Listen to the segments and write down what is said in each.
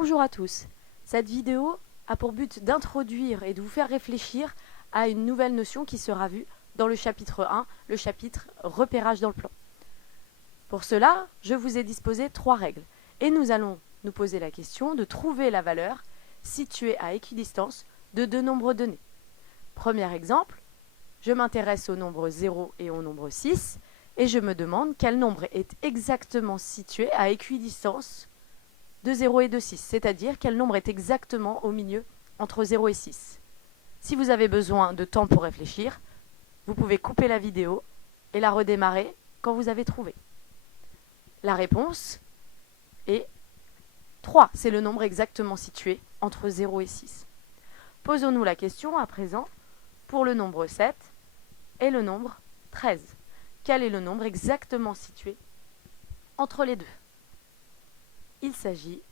Bonjour à tous. Cette vidéo a pour but d'introduire et de vous faire réfléchir à une nouvelle notion qui sera vue dans le chapitre 1, le chapitre repérage dans le plan. Pour cela, je vous ai disposé 3 règles et nous allons nous poser la question de trouver la valeur située à équidistance de deux nombres donnés. Premier exemple, je m'intéresse au nombre 0 et au nombre 6 et je me demande quel nombre est exactement situé à équidistance de 0 et de 6, c'est-à-dire quel nombre est exactement au milieu entre 0 et 6. Si vous avez besoin de temps pour réfléchir, vous pouvez couper la vidéo et la redémarrer quand vous avez trouvé. La réponse est 3, c'est le nombre exactement situé entre 0 et 6. Posons-nous la question à présent pour le nombre 7 et le nombre 13. Quel est le nombre exactement situé entre les deux ? Il s'agit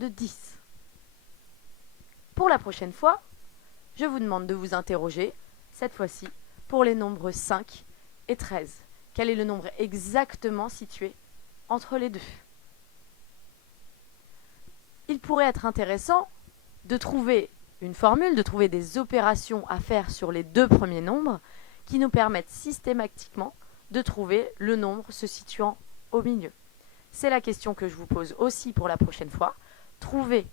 de 10. Pour la prochaine fois, je vous demande de vous interroger, cette fois-ci, pour les nombres 5 et 13. Quel est le nombre exactement situé entre les deux ? Il pourrait être intéressant de trouver une formule, de trouver des opérations à faire sur les deux premiers nombres qui nous permettent systématiquement de trouver le nombre se situant au milieu. C'est la question que je vous pose aussi pour la prochaine fois. Trouvez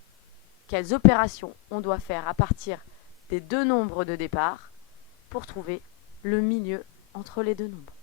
quelles opérations on doit faire à partir des deux nombres de départ pour trouver le milieu entre les deux nombres.